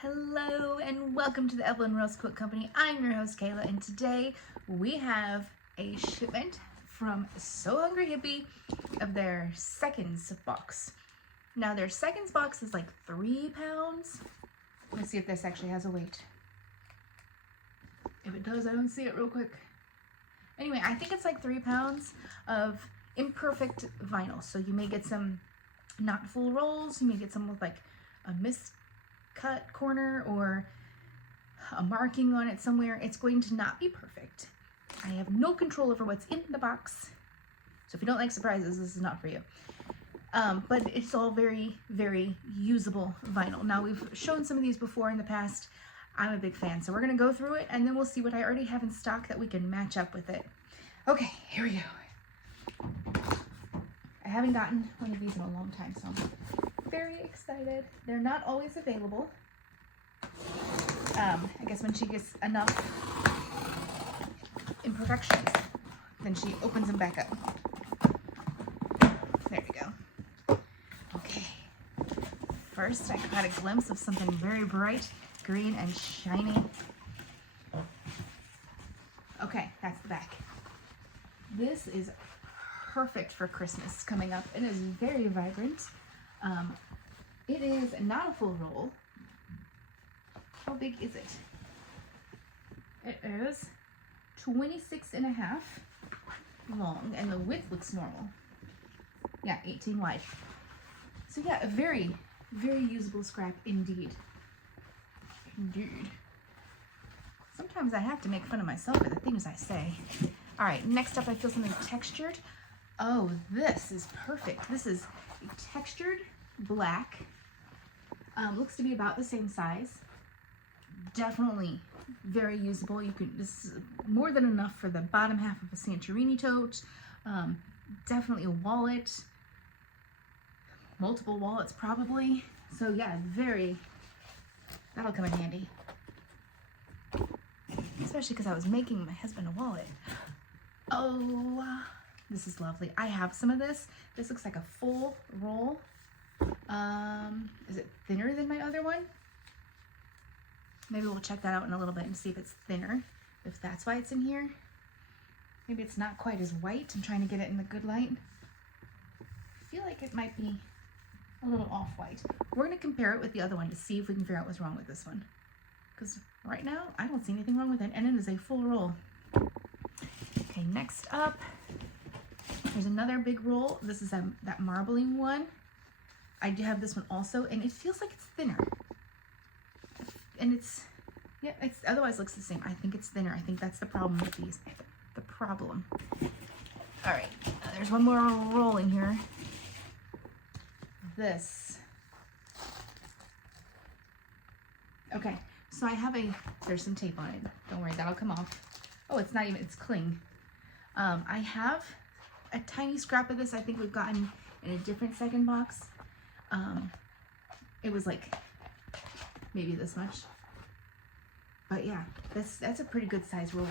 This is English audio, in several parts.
Hello and welcome to the Evelyn Rose Quilt Company. I'm your host Kayla, and today we have a shipment from Sew Hungry Hippie of their seconds box. Now their seconds box is like 3 pounds. Let me see if this actually has a weight. If it does, I don't see it real quick. Anyway, I think it's like 3 pounds of imperfect vinyl. So you may get some not full rolls, you may get some with like a miscut corner or a marking on it somewhere. It's going to not be perfect. I have no control over what's in the box. So if you don't like surprises, this is not for you. But it's all very, very usable vinyl. Now we've shown some of these before in the past. I'm a big fan. So we're gonna go through it and then we'll see what I already have in stock that we can match up with it. Okay, here we go. I haven't gotten one of these in a long time, so I'm very excited. They're not always available. I guess when she gets enough imperfections, then she opens them back up. There we go. Okay. First, I got a glimpse of something very bright, green, and shiny. Okay, that's the back. This is perfect for Christmas coming up. It is very vibrant. It is not a full roll. How big is it? It is 26.5 long, and the width looks normal. Yeah, 18 wide. So yeah, a very, very usable scrap indeed. Indeed. Sometimes I have to make fun of myself for the things I say. All right, next up I feel something textured. Oh, this is perfect. This is a textured black. Looks to be about the same size. Definitely very usable. This is more than enough for the bottom half of a Santorini tote. Definitely a wallet. Multiple wallets probably. So yeah, that'll come in handy. Especially because I was making my husband a wallet. Oh, this is lovely. I have some of this. This looks like a full roll. Is it thinner than my other one? Maybe we'll check that out in a little bit and see if it's thinner, if that's why it's in here. Maybe it's not quite as white. I'm trying to get it in the good light. I feel like it might be a little off-white. We're gonna compare it with the other one to see if we can figure out what's wrong with this one. Because right now, I don't see anything wrong with it, and it is a full roll. Okay, next up, there's another big roll. This is that marbling one. I do have this one also, and it feels like it's thinner. And it otherwise looks the same. I think it's thinner. I think that's the problem with these. The problem. All right, there's one more roll in here. This. Okay, so I have there's some tape on it. Don't worry, that'll come off. Oh, it's not even, it's cling. I have a tiny scrap of this. I think we've gotten in a different second box. It was like maybe this much. But yeah, that's a pretty good size roll.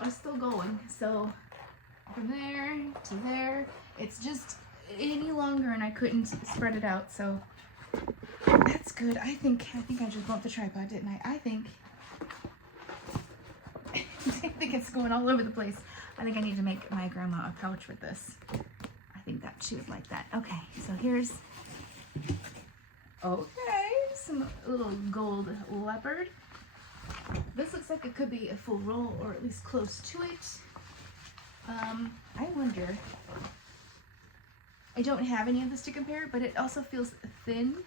I'm still going. So from there to there, it's just any longer and I couldn't spread it out. So that's good. I think I just bumped the tripod, didn't I? I think it's going all over the place. I think I need to make my grandma a pouch with this. I think that she would like that. Okay, so here's, okay, some little gold leopard. This looks like it could be a full roll or at least close to it. I wonder, I don't have any of this to compare, but it also feels thin,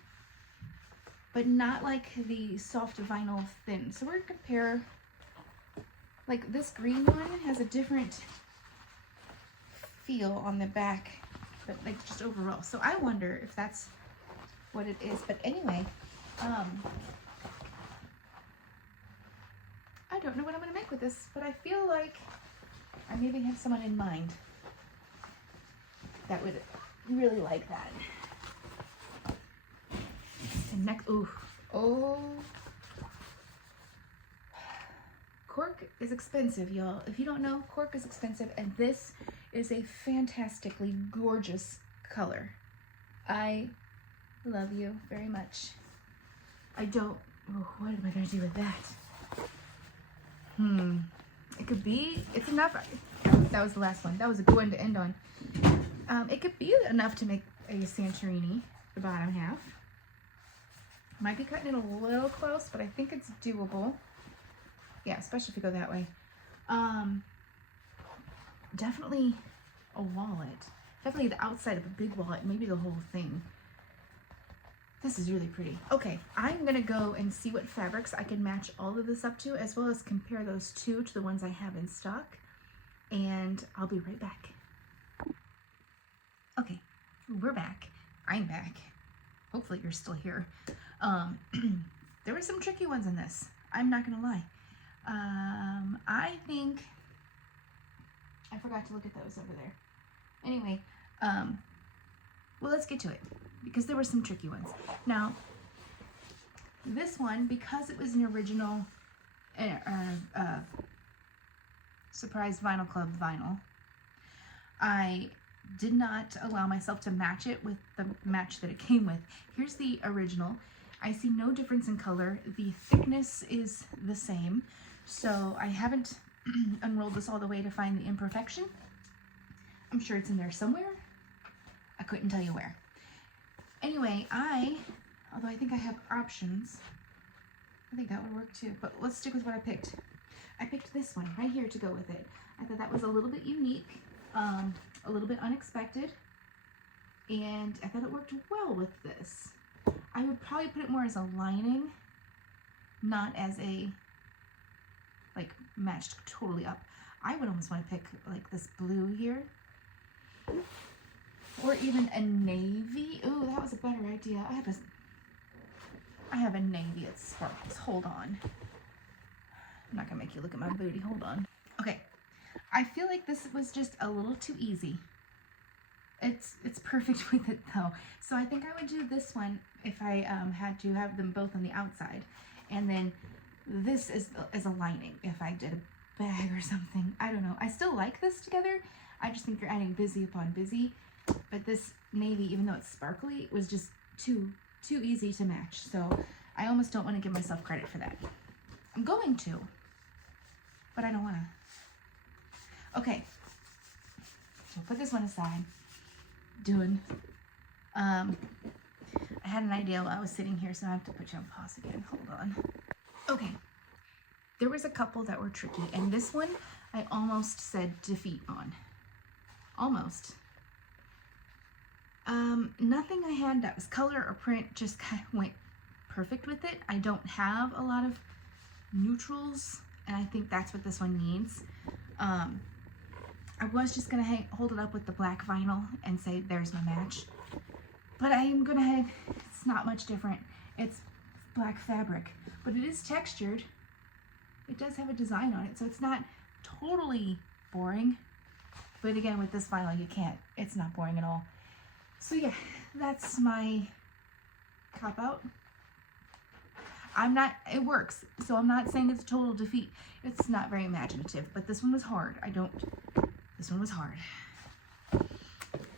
but not like the soft vinyl thin. So we're gonna compare, like this green one has a different feel on the back, but like just overall. So I wonder if that's what it is. But anyway, I don't know what I'm gonna make with this, but I feel like I maybe have someone in mind that would really like that. And next, oh, cork is expensive, y'all. If you don't know, cork is expensive, and this is a fantastically gorgeous color. I Love you very much. I don't, oh, what am I gonna do with that? It could be, it's enough. That was the last one. That was a good one to end on. It could be enough to make a Santorini, the bottom half. Might be cutting it a little close, but I think it's doable. Yeah, especially if you go that way. Definitely a wallet. Definitely the outside of a big wallet, maybe the whole thing. This is really pretty. Okay, I'm gonna go and see what fabrics I can match all of this up to, as well as compare those two to the ones I have in stock. And I'll be right back. Okay, we're back. I'm back. Hopefully you're still here. There were some tricky ones in this. I'm not gonna lie. I think I forgot to look at those over there. Anyway, well, let's get to it because there were some tricky ones. Now, this one, because it was an original Surprise Vinyl Club vinyl, I did not allow myself to match it with the match that it came with. Here's the original. I see no difference in color. The thickness is the same. So I haven't unrolled this all the way to find the imperfection. I'm sure it's in there somewhere. I couldn't tell you where. Anyway, although I think I have options, I think that would work too, but let's stick with what I picked. I picked this one right here to go with it. I thought that was a little bit unique, a little bit unexpected, and I thought it worked well with this. I would probably put it more as a lining, not as a, like, matched totally up. I would almost want to pick, like, this blue here, or even a navy. Oh, that was a better idea. I have a navy that sparkles. Hold on. I'm not gonna make you look at my booty. Hold on. Okay. I feel like this was just a little too easy. It's perfect with it though. So I think I would do this one if I had to have them both on the outside. And then this is a lining if I did a bag or something. I don't know. I still like this together. I just think you're adding busy upon busy. But this navy, even though it's sparkly, was just too easy to match. So I almost don't want to give myself credit for that. I'm going to, but I don't want to. Okay, so put this one aside. I had an idea while I was sitting here, so I have to put you on pause again. Hold on. Okay, there was a couple that were tricky, and this one I almost said defeat on. Almost. Nothing I had that was color or print just kind of went perfect with it. I don't have a lot of neutrals, and I think that's what this one needs. I was just gonna hold it up with the black vinyl and say there's my match, but I am gonna have, it's not much different. It's black fabric, but it is textured. It does have a design on it, so it's not totally boring. But again, with this vinyl, you can't. It's not boring at all. So yeah, that's my cop-out. It works, so I'm not saying it's a total defeat. It's not very imaginative, but this one was hard. This one was hard.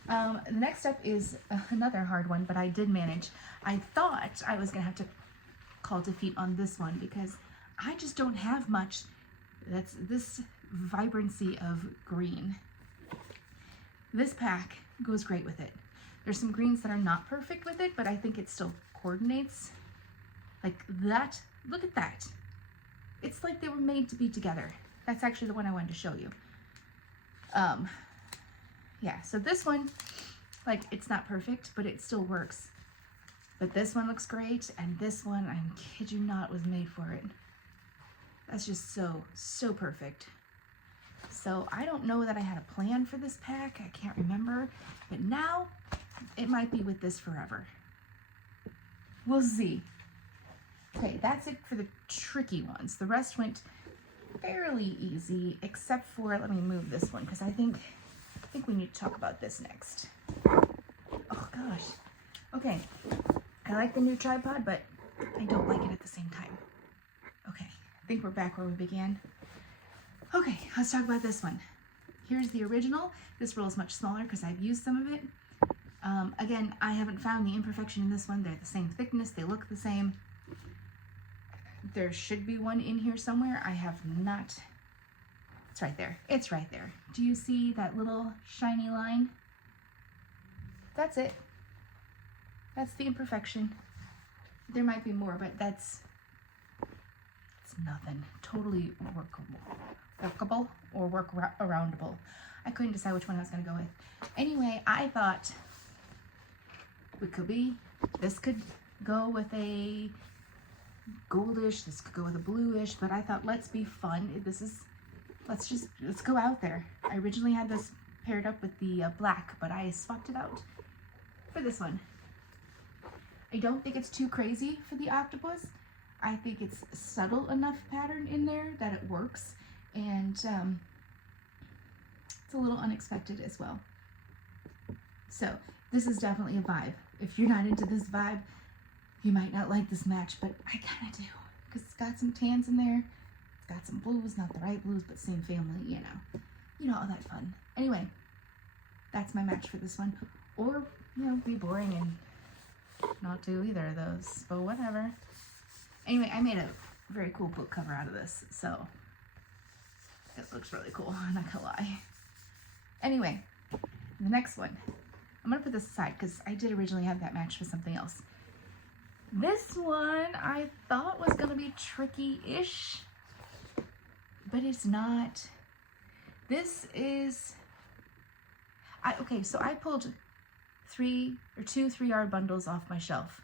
The next step is another hard one, but I did manage. I thought I was gonna have to call defeat on this one because I just don't have much that's this vibrancy of green. This pack goes great with it. There's some greens that are not perfect with it, but I think it still coordinates. Like that, look at that. It's like they were made to be together. That's actually the one I wanted to show you. Yeah, so this one, like, it's not perfect, but it still works. But this one looks great, and this one, I kid you not, was made for it. That's just so perfect. So I don't know that I had a plan for this pack. I can't remember, but now it might be with this forever. We'll see. Okay, that's it for the tricky ones. The rest went fairly easy, except for, let me move this one, because I think we need to talk about this next. Oh gosh. Okay, I like the new tripod, but I don't like it at the same time. Okay, I think we're back where we began. Okay, let's talk about this one. Here's the original. This roll is much smaller because I've used some of it. Again, I haven't found the imperfection in this one. They're the same thickness. They look the same. There should be one in here somewhere. I have not. It's right there. It's right there. Do you see that little shiny line? That's it. That's the imperfection. There might be more, but it's nothing. Totally workable or work-aroundable. I couldn't decide which one I was going to go with. Anyway, I thought this could go with a goldish, this could go with a bluish, but I thought let's be fun. Let's go out there. I originally had this paired up with the black, but I swapped it out for this one. I don't think it's too crazy for the octopus. I think it's a subtle enough pattern in there that it works, and it's a little unexpected as well. So this is definitely a vibe. If you're not into this vibe, you might not like this match, but I kind of do, because it's got some tans in there. It's got some blues, not the right blues, but same family, you know, all that fun. Anyway, that's my match for this one. Or, be boring and not do either of those, but whatever. Anyway, I made a very cool book cover out of this, so it looks really cool, I'm not gonna lie. Anyway, the next one. I'm gonna put this aside because I did originally have that match for something else. This one I thought was gonna be tricky-ish, but it's not. This is, okay, so I pulled 2 3-yard bundles off my shelf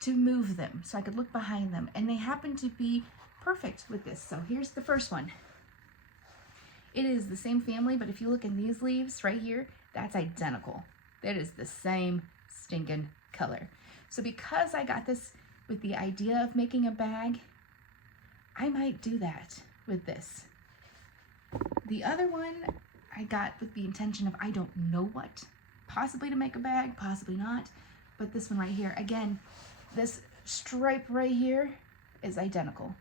to move them so I could look behind them, and they happen to be perfect with this. So here's the first one. It is the same family, but if you look in these leaves right here, that's identical. That is the same stinking color. So because I got this with the idea of making a bag, I might do that with this. The other one I got with the intention of I don't know what, possibly to make a bag, possibly not, but this one right here, again, this stripe right here is identical.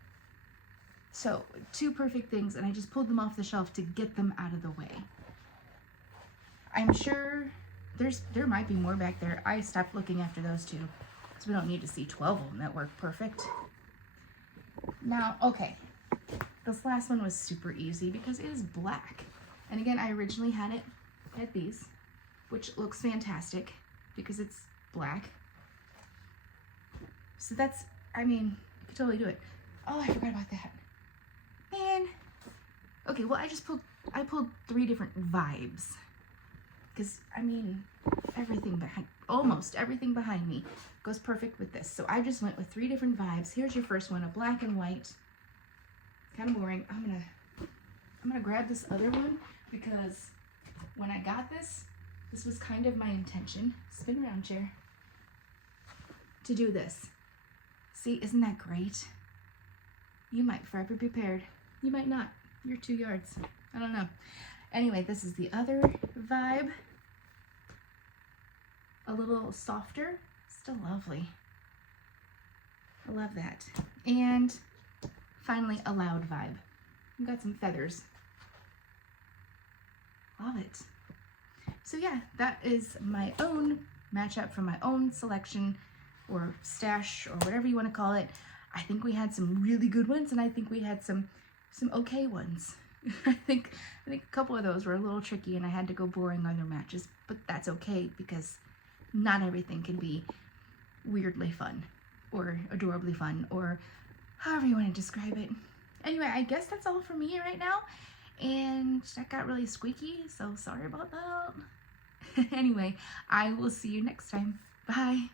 So 2 perfect things, and I just pulled them off the shelf to get them out of the way. I'm sure there might be more back there. I stopped looking after those 2 because we don't need to see 12 of them that work perfect. Now, okay, this last one was super easy because it is black. And again, I originally had these, which looks fantastic because it's black. So that's, I mean, you could totally do it. Oh, I forgot about that. Man. Okay, well, I pulled 3 different vibes. Because, I mean, almost everything behind me goes perfect with this. So I just went with 3 different vibes. Here's your first one, a black and white. Kind of boring. I'm gonna grab this other one because when I got this was kind of my intention. Spin around, chair. To do this. See, isn't that great? You might forever be paired. You might not. You're 2 yards. I don't know. Anyway, this is the other vibe. A little softer. Still lovely. I love that. And finally, a loud vibe. We've got some feathers. Love it. So yeah, that is my own matchup from my own selection or stash or whatever you want to call it. I think we had some really good ones, and I think we had some okay ones. I think a couple of those were a little tricky, and I had to go boring on their matches, but that's okay because not everything can be weirdly fun or adorably fun or however you want to describe it. Anyway, I guess that's all for me right now, and that got really squeaky, so sorry about that. Anyway, I will see you next time. Bye.